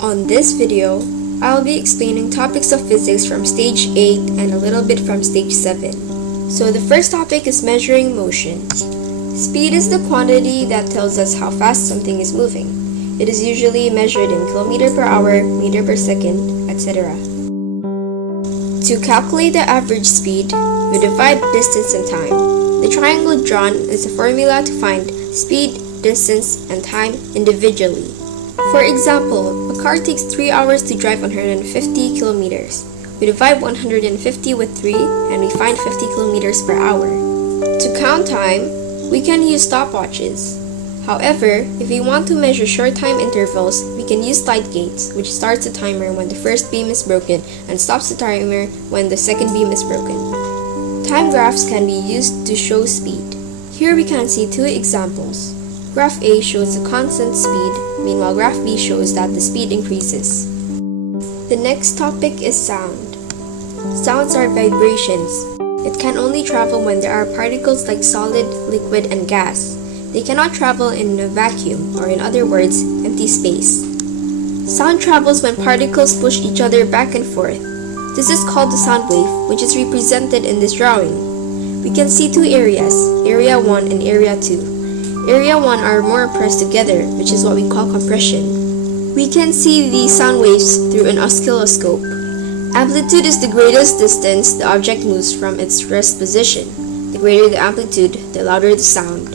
On this video, I'll be explaining topics of physics from stage 8 and a little bit from stage 7. So the first topic is measuring motion. Speed is the quantity that tells us how fast something is moving. It is usually measured in kilometer per hour, meter per second, etc. To calculate the average speed, we divide distance and time. The triangle drawn is a formula to find speed, distance, and time individually. For example, a car takes 3 hours to drive 150 kilometers. We divide 150 with 3 and we find 50 kilometers per hour. To count time, we can use stopwatches. However, if we want to measure short time intervals, we can use slide gates, which starts the timer when the first beam is broken and stops the timer when the second beam is broken. Time graphs can be used to show speed. Here we can see two examples. Graph A shows a constant speed, meanwhile graph B shows that the speed increases. The next topic is sound. Sounds are vibrations. It can only travel when there are particles like solid, liquid, and gas. They cannot travel in a vacuum, or in other words, empty space. Sound travels when particles push each other back and forth. This is called the sound wave, which is represented in this drawing. We can see two areas, Area 1 and Area 2. Area 1 are more pressed together, which is what we call compression. We can see these sound waves through an oscilloscope. Amplitude is the greatest distance the object moves from its rest position. The greater the amplitude, the louder the sound.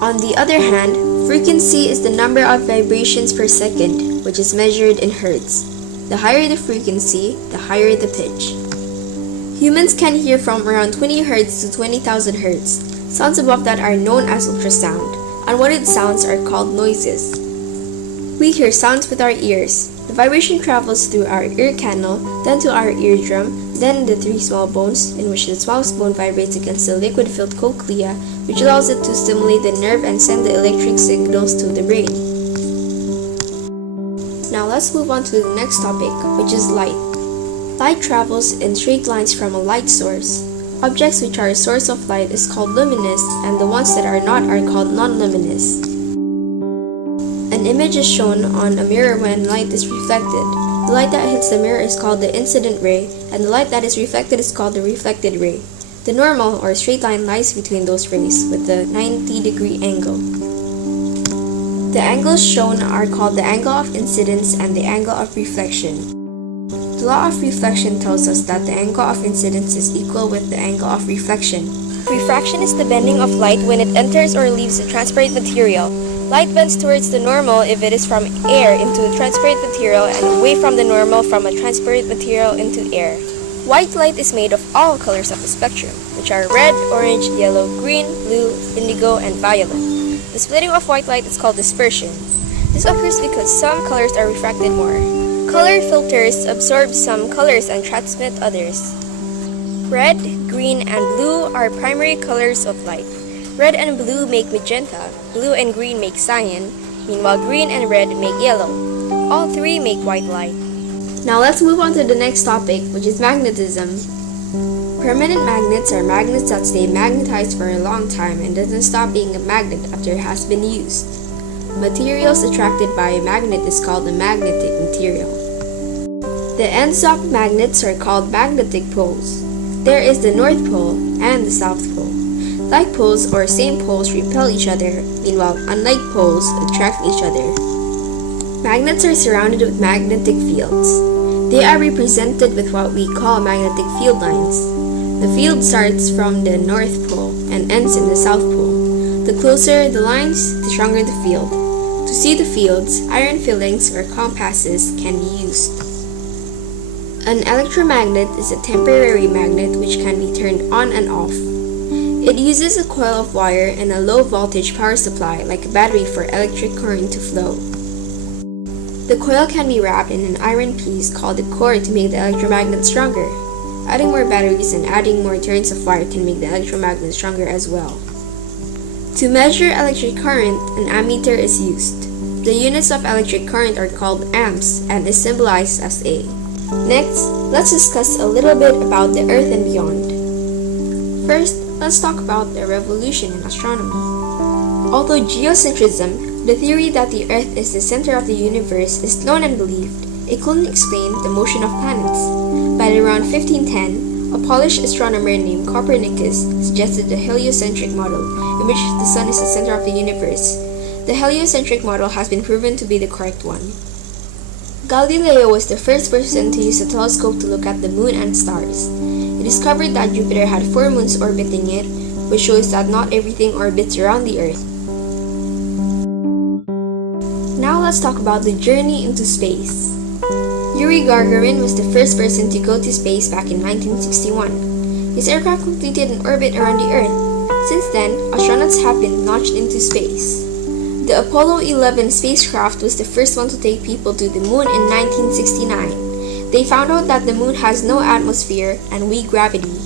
On the other hand, frequency is the number of vibrations per second, which is measured in hertz. The higher the frequency, the higher the pitch. Humans can hear from around 20 Hz to 20,000 Hz. Sounds above that are known as ultrasound. Unwanted sounds are called noises. We hear sounds with our ears. The vibration travels through our ear canal, then to our eardrum, then the three small bones, in which the smallest bone vibrates against the liquid-filled cochlea, which allows it to stimulate the nerve and send the electric signals to the brain. Now let's move on to the next topic, which is light. Light travels in straight lines from a light source. Objects which are a source of light is called luminous, and the ones that are not are called non-luminous. An image is shown on a mirror when light is reflected. The light that hits the mirror is called the incident ray, and the light that is reflected is called the reflected ray. The normal or straight line lies between those rays with a 90-degree angle. The angles shown are called the angle of incidence and the angle of reflection. The law of reflection tells us that the angle of incidence is equal with the angle of reflection. Refraction is the bending of light when it enters or leaves a transparent material. Light bends towards the normal if it is from air into a transparent material and away from the normal from a transparent material into air. White light is made of all colors of the spectrum, which are red, orange, yellow, green, blue, indigo, and violet. The splitting of white light is called dispersion. This occurs because some colors are refracted more. Color filters absorb some colors and transmit others. Red, green, and blue are primary colors of light. Red and blue make magenta, blue and green make cyan, meanwhile green and red make yellow. All three make white light. Now let's move on to the next topic, which is magnetism. Permanent magnets are magnets that stay magnetized for a long time and doesn't stop being a magnet after it has been used. Materials attracted by a magnet is called a magnetic material. The ends of magnets are called magnetic poles. There is the North Pole and the South Pole. Like poles or same poles repel each other, meanwhile unlike poles attract each other. Magnets are surrounded with magnetic fields. They are represented with what we call magnetic field lines. The field starts from the North Pole and ends in the South Pole. The closer the lines, the stronger the field. To see the fields, iron fillings or compasses can be used. An electromagnet is a temporary magnet which can be turned on and off. It uses a coil of wire and a low voltage power supply like a battery for electric current to flow. The coil can be wrapped in an iron piece called a core to make the electromagnet stronger. Adding more batteries and adding more turns of wire can make the electromagnet stronger as well. To measure electric current, an ammeter is used. The units of electric current are called amps and is symbolized as A. Next, let's discuss a little bit about the Earth and beyond. First, let's talk about the revolution in astronomy. Although geocentrism, The theory that the Earth is the center of the universe is known and believed. It couldn't explain the motion of planets. But around 1510, a Polish astronomer named Copernicus suggested the heliocentric model, in which the sun is the center of the universe. The heliocentric model has been proven to be the correct one. Galileo was the first person to use a telescope to look at the moon and stars. He discovered that Jupiter had 4 moons orbiting it, which shows that not everything orbits around the Earth. Now let's talk about the journey into space. Yuri Gagarin was the first person to go to space back in 1961. His aircraft completed an orbit around the Earth. Since then, astronauts have been launched into space. The Apollo 11 spacecraft was the first one to take people to the moon in 1969. They found out that the moon has no atmosphere and weak gravity.